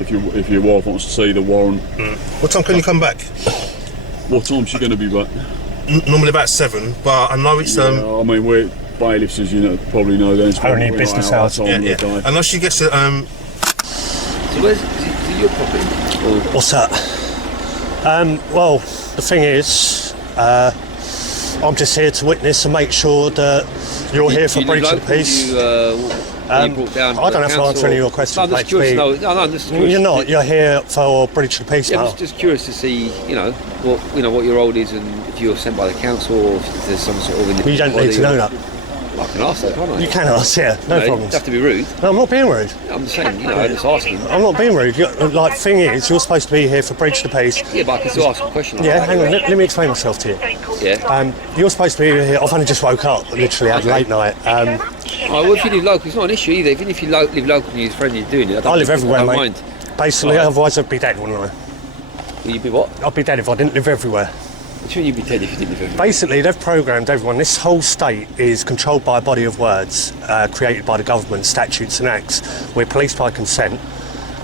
if your wife wants to see the warrant. What time can you come back? What time's she going to be back? Normally about 7, but I know it's I mean, we're bailiffs, as you probably know. Only business hours. yeah. I know she gets it. So where's is it your property? Or? What's that? Well, the thing is, I'm just here to witness and make sure that you're here for breach of the peace. I don't have to answer any of your questions. No, I'm just curious. You're not. You're here for breach of the peace. Yeah, I'm just curious to see, what your role is, and if you're sent by the council, or if there's some sort of independent. You don't need to know that. I can ask that, can't I? You can ask, yeah, no problems. You have to be rude. No, I'm not being rude. I'm just saying, I'm just asking. I'm not being rude. Thing is, you're supposed to be here for breach of the peace. Yeah, but I can still ask a question. Yeah, hang on, let me explain myself to you. Yeah. You're supposed to be here. I've only just woke up, literally had a late night. Well, if you live local, it's not an issue either. Even if you live local and you're friendly doing it, I live everywhere, mate. Mind. Basically, otherwise I'd be dead, wouldn't I? Will you be what? I'd be dead if I didn't live everywhere. What do you mean you'd be dead if you didn't live everywhere? Basically, they've programmed everyone. This whole state is controlled by a body of words created by the government, statutes and acts. We're policed by consent,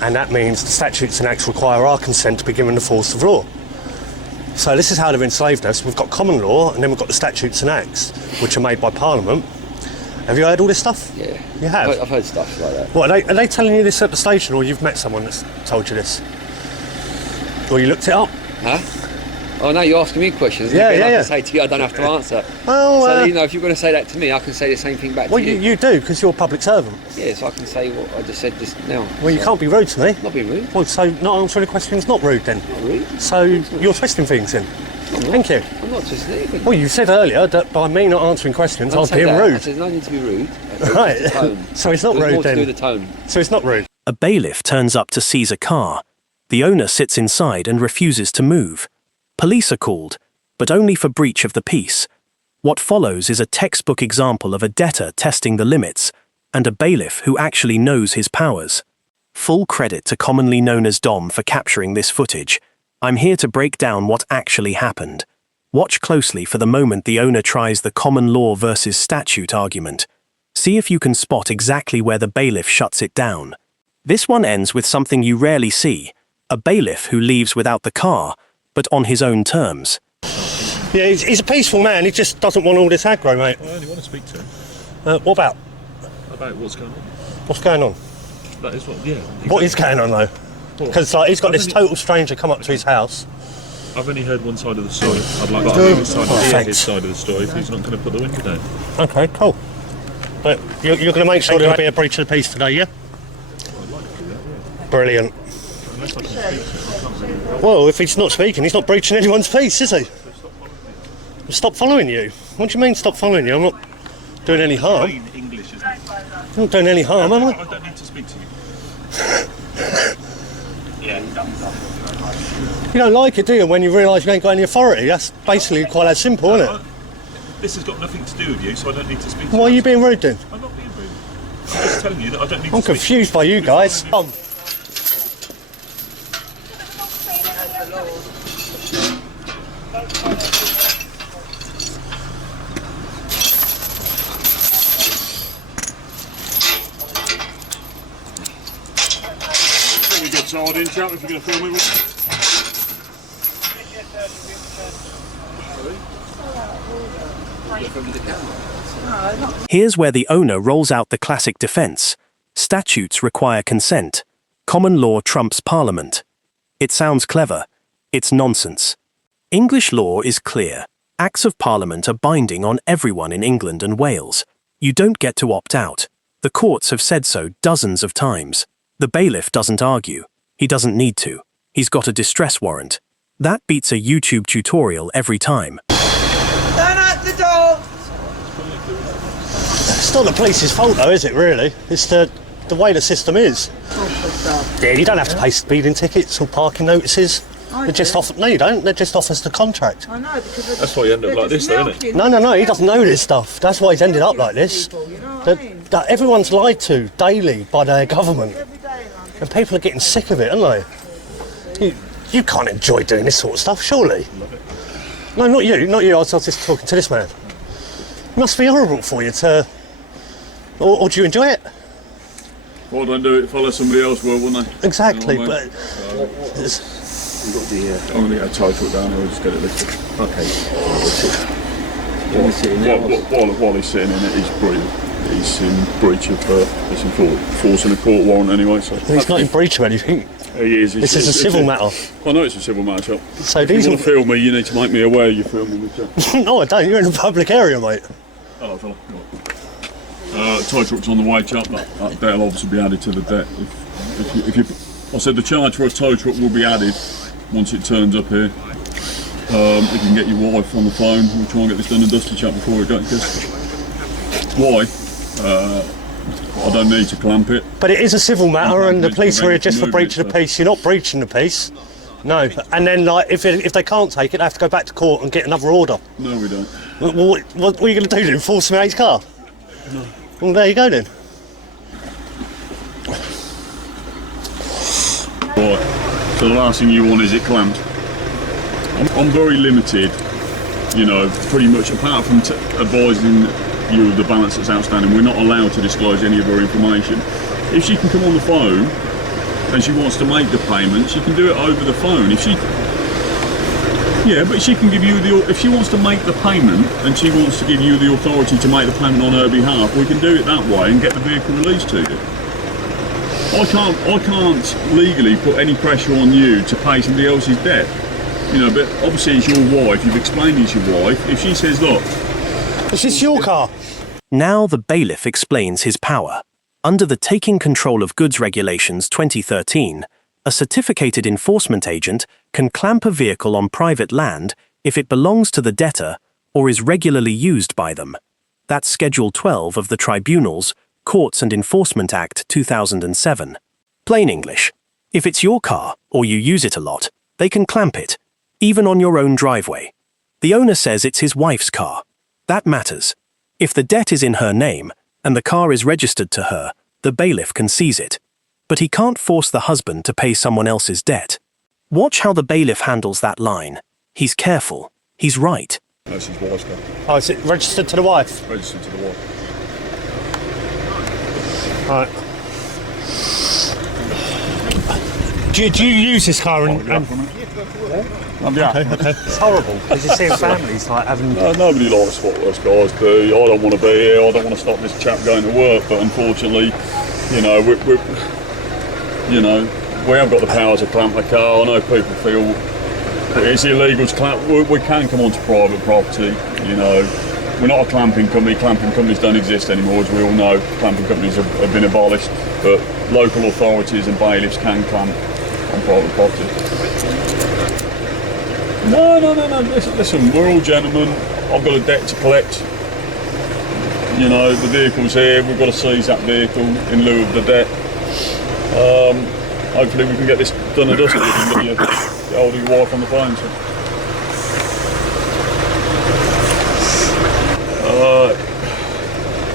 and that means the statutes and acts require our consent to be given the force of law. So this is how they've enslaved us. We've got common law, and then we've got the statutes and acts, which are made by Parliament. Have you heard all this stuff? Yeah. You have? I've heard stuff like that. What, are they telling you this at the station, or you've met someone that's told you this? Or you looked it up? Huh? Oh, now you're asking me questions. Yeah. I can say to you, I don't have to answer. Well, so, if you're going to say that to me, I can say the same thing back to you. Well, you do, because you're a public servant. Yeah, so I can say what I just said just now. Well, you can't be rude to me. I'm not being rude. Well, so not answering a question is not rude then? Not rude. So you're twisting things then? Thank you. I'm not twisting anything. Well, you said earlier that by me not answering questions, I was being rude. I said no need to be rude. Right. So it's not rude then? More to do with the tone. So it's not rude? A bailiff turns up to seize a car. The owner sits inside and refuses to move. Police are called, but only for breach of the peace. What follows is a textbook example of a debtor testing the limits, and a bailiff who actually knows his powers. Full credit to commonly known as Dom for capturing this footage. I'm here to break down what actually happened. Watch closely for the moment the owner tries the common law versus statute argument. See if you can spot exactly where the bailiff shuts it down. This one ends with something you rarely see, a bailiff who leaves without the car, but on his own terms. Yeah, he's a peaceful man, he just doesn't want all this aggro, mate. I only want to speak to him. What about? About what's going on. What's going on? That is what, yeah. Exactly. What is going on though? Because he's got this total stranger come up to his house. I've only heard one side of the story. I'd like to hear his side of the story if he's not going to put the window down. Okay, cool. But you're going to make sure there'll be a breach of the peace today, yeah? I'd like to do that, yeah. Brilliant. Unless I can speak to him, I can't really... Well, if he's not speaking, he's not breaching anyone's peace, is he? Stop following you? What do you mean stop following you? I'm not doing any harm. English, isn't it? I'm not doing any harm, am I? I don't need to speak to you. You don't like it, do you, when you realise you ain't got any authority? That's basically quite that simple, isn't it? This has got nothing to do with you, so I don't need to speak to you. Why are you being rude then? I'm not being rude. I'm just telling you that I don't need to I'm speak confused by you guys. Pretty good side in, chap, if you're going to film it. Here's where the owner rolls out the classic defense. Statutes require consent. Common law trumps Parliament. It sounds clever. It's nonsense. English law is clear. Acts of Parliament are binding on everyone in England and Wales. You don't get to opt out. The courts have said so dozens of times. The bailiff doesn't argue. He doesn't need to. He's got a distress warrant. That beats a YouTube tutorial every time. Turn out the dog! It's not the police's fault though, is it really? It's the way the system is. Yeah, you don't have to pay speeding tickets or parking notices. They just offer, no you don't, they just offer us the contract. I know, because That's why you end up like this though, isn't it? No, he doesn't know this stuff. That's why he's ended up like this. That everyone's lied to daily by their government. And people are getting sick of it, aren't they? You can't enjoy doing this sort of stuff, surely? No, not you. I was just talking to this man. It must be horrible for you to... Or do you enjoy it? Why don't do it if I let somebody else will, wouldn't they? Exactly, You know what I mean? but I'm going to get a tow truck down here, we'll just get it lifted. Okay. While he's sitting in it, he's in breach of, he's enforcing a court warrant anyway, so... he's not in breach of anything. He is. This is a civil matter. I know it's a civil matter, Chop. So if these you want to film me, you need to make me aware you're filming me, Chop. No, I don't. You're in a public area, mate. Hello, fella. Tow truck's on the way, Chop. That debt will obviously be added to the debt. If you, I said the charge for a tow truck will be added once it turns up here. If you can get your wife on the phone, we'll try and get this done and dusted, Chop, before it goes. Why? I don't need to clamp it. But it is a civil matter, and the police are here just for breaching the peace. You're not breaching the peace. No. And then, like, if they can't take it, they have to go back to court and get another order. No, we don't. What are you going to do then? Enforce the mate's car? No. Well, there you go then. Right. So the last thing you want is it clamped. I'm very limited, you know, pretty much, apart from advising you of the balance that's outstanding, we're not allowed to disclose any of her information. If she can come on the phone and she wants to make the payment, she can do it over the phone. But she can give you if she wants to make the payment and she wants to give you the authority to make the payment on her behalf, we can do it that way and get the vehicle released to you. I can't legally put any pressure on you to pay somebody else's debt. You know, but obviously it's your wife, you've explained it's your wife. If she says, look, Is this your car? Now the bailiff explains his power. Under the Taking Control of Goods Regulations 2013, a certificated enforcement agent can clamp a vehicle on private land if it belongs to the debtor or is regularly used by them. That's Schedule 12 of the Tribunals, Courts and Enforcement Act 2007. Plain English. If it's your car or you use it a lot, they can clamp it, even on your own driveway. The owner says it's his wife's car. That matters. If the debt is in her name and the car is registered to her, the bailiff can seize it. But he can't force the husband to pay someone else's debt. Watch how the bailiff handles that line. He's careful. He's right. that's his wife's car. Oh, is it registered to the wife? Registered to the wife. Right. Do you use this car? It's horrible because you're seeing families like having. Nobody likes what those guys do. I don't want to be here. I don't want to stop this chap going to work. But unfortunately, you know, we have got the power to clamp the car. I know people feel it's illegal to clamp. We can come onto private property. You know, we're not a clamping company. Clamping companies don't exist anymore, as we all know. Clamping companies have been abolished. But local authorities and bailiffs can clamp on private property. No. Listen, we're all gentlemen. I've got a debt to collect. You know, the vehicle's here. We've got to seize that vehicle in lieu of the debt. Hopefully we can get this done and dusted. We can get hold of your wife on the phone. So.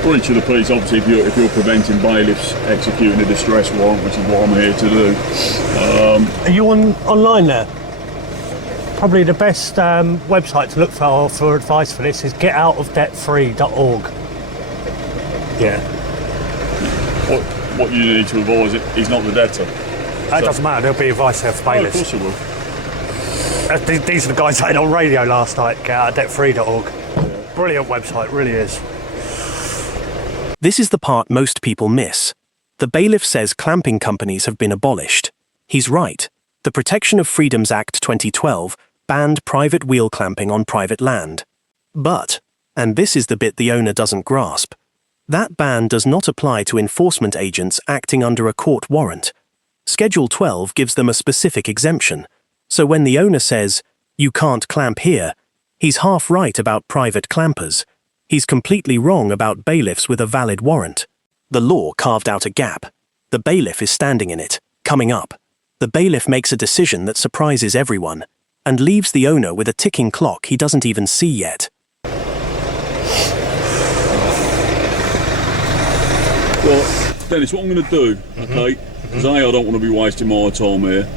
Breach of the peace, obviously, if you're preventing bailiffs executing a distress warrant, which is what I'm here to do. Are you online there? Probably the best website to look for advice for this is getoutofdebtfree.org. Yeah. What you need to advise it, he's not the debtor. That doesn't matter, there'll be advice there for bailiffs. Of course it will. These are the guys that had on radio last night, getoutofdebtfree.org. Yeah. Brilliant website, really is. This is the part most people miss. The bailiff says clamping companies have been abolished. He's right. The Protection of Freedoms Act 2012 banned private wheel clamping on private land. But, and this is the bit the owner doesn't grasp, that ban does not apply to enforcement agents acting under a court warrant. Schedule 12 gives them a specific exemption. So when the owner says, "You can't clamp here," he's half right about private clampers. He's completely wrong about bailiffs with a valid warrant. The law carved out a gap. The bailiff is standing in it, coming up. The bailiff makes a decision that surprises everyone and leaves the owner with a ticking clock he doesn't even see yet. Well, Dennis, what I'm going to do, okay, because I don't want to be wasting my time here.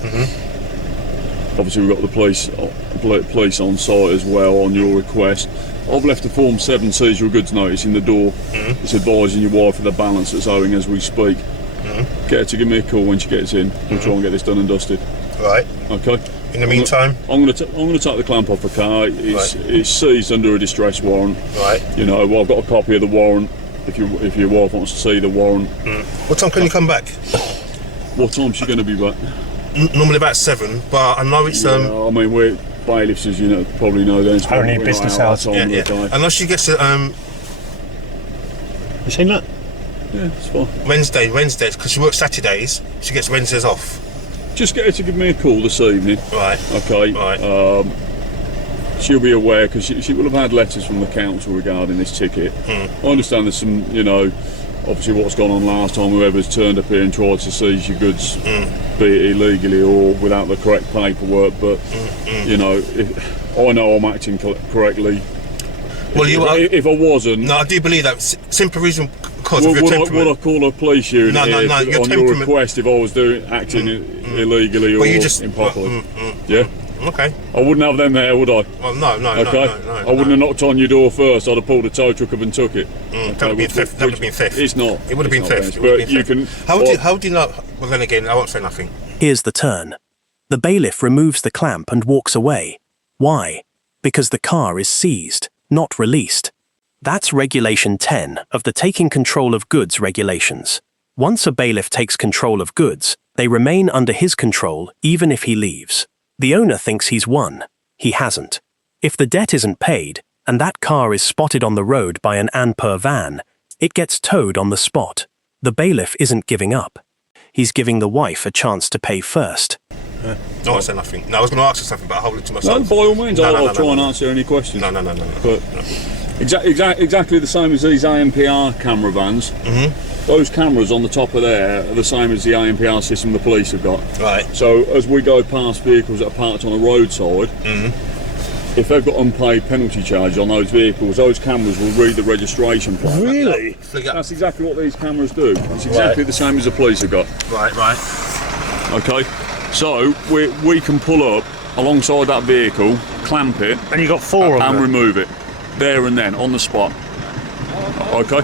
Obviously, we've got the police on site as well on your request. I've left a Form 7 seizure of goods notice in the door. It's advising your wife of the balance that's owing as we speak. get her to give me a call when she gets in. We'll try and get this done and dusted. Right. Okay. In the meantime, I'm going to take the clamp off the car. It's seized under a distress warrant. right. You know, well, I've got a copy of the warrant. If your wife wants to see the warrant. What time can you come back? What time's she going to be back? Normally about 7, but I know it's I mean, we're bailiffs, as you know, probably know. Then Only business hours. Unless she gets it You seen that? Yeah, it's fine. Wednesdays, because she works Saturdays. She gets Wednesdays off. Just get her to give me a call this evening. Right. Okay. Right. She'll be aware because she will have had letters from the council regarding this ticket. I understand there's some, you know, obviously what's gone on last time. Whoever's turned up here and tried to seize your goods, be it illegally or without the correct paperwork. But you know, if I know I'm acting correctly. Well, if I wasn't, no, I do believe that. Simple reason because of your would temperament. I call a police unit No, here your on your temperament. request if I was acting illegally or improperly? Yeah. Okay. I wouldn't have them there, would I? Well, no. Okay. I wouldn't have knocked on your door first. I'd have pulled a tow truck up and took it. That would have been theft. That would have been theft. It's not. It would have been theft. But you can. How do you know? Well, then again, I won't say nothing. Here's the turn. The bailiff removes the clamp and walks away. Why? Because the car is seized, not released. That's Regulation 10 of the Taking Control of Goods regulations. Once a bailiff takes control of goods, they remain under his control even if he leaves. The owner thinks he's won. He hasn't. If the debt isn't paid, and that car is spotted on the road by an unpaid van, it gets towed on the spot. The bailiff isn't giving up. He's giving the wife a chance to pay first. No, I won't say nothing. No, I was going to ask you something, but I'll hold it to myself. No, by all means, I'll try and answer any questions. No. But exactly the same as these ANPR camera vans. Those cameras on the top of there are the same as the ANPR system the police have got. Right. So as we go past vehicles that are parked on the roadside, if they've got unpaid penalty charges on those vehicles, those cameras will read the registration plate. Really? That's exactly what these cameras do. It's exactly the same as the police have got. Right. Okay. So we can pull up alongside that vehicle, clamp it, And you got 4 of and them. remove it there and then on the spot. Okay.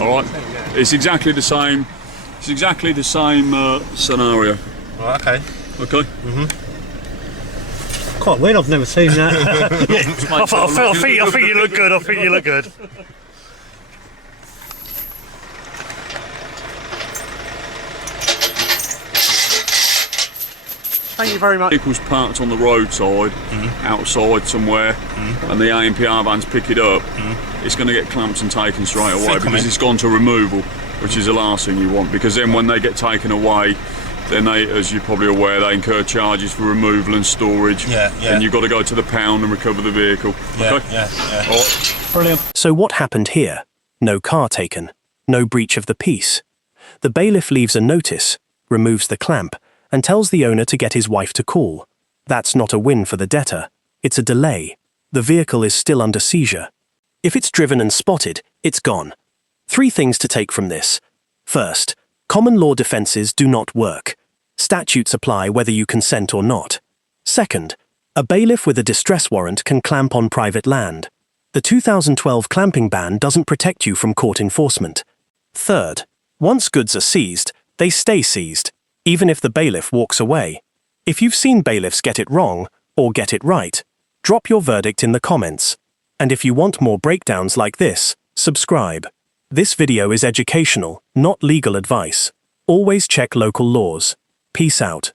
All right. It's exactly the same. It's exactly the same scenario. Right. Okay. Okay. Quite weird, I've never seen that. I think you look good, I think you look good. Thank you very much. Vehicles parked on the roadside, outside somewhere, and the ANPR vans pick it up, it's going to get clamped and taken straight away because it's gone to removal, which is the last thing you want. Because then when they get taken away, then they, as you're probably aware, they incur charges for removal and storage. And you've got to go to the pound and recover the vehicle. Okay? All right. Brilliant. So what happened here? No car taken. No breach of the peace. The bailiff leaves a notice, removes the clamp, and tells the owner to get his wife to call. That's not a win for the debtor. It's a delay. The vehicle is still under seizure. If it's driven and spotted, it's gone. 3 things to take from this. First, common law defences do not work. Statutes apply whether you consent or not. Second, a bailiff with a distress warrant can clamp on private land. The 2012 clamping ban doesn't protect you from court enforcement. Third, once goods are seized, they stay seized, even if the bailiff walks away. If you've seen bailiffs get it wrong, or get it right, drop your verdict in the comments. And if you want more breakdowns like this, subscribe. This video is educational, not legal advice. Always check local laws. Peace out.